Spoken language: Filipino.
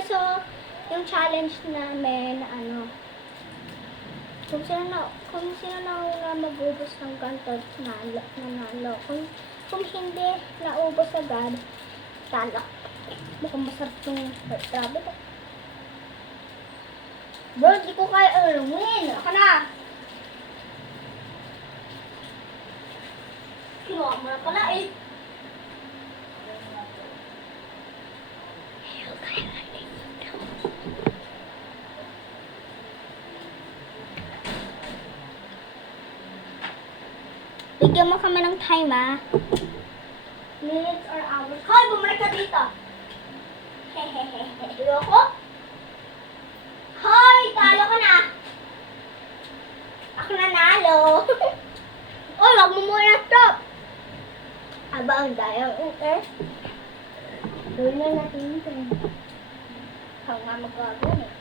Okay, so, yung challenge namin, kung sino na una mag-ubos ng ganito, nanalo. Kung hindi naubos agad, talo. Mukhang masarap itong grabe to. Bro, di ko kaya alamin. Ako na. Kinuha mo na pala eh. Bigyan mo kami ng time, minutes or hours. Hoy, bumalik ka dito. Hehehe. Loko? Hoy, talo ka na. Ako nanalo. Oy, wag mo muna stop. Aba, ang daya. Okay. Gawin na natin ito. Ikaw nga magagawa eh.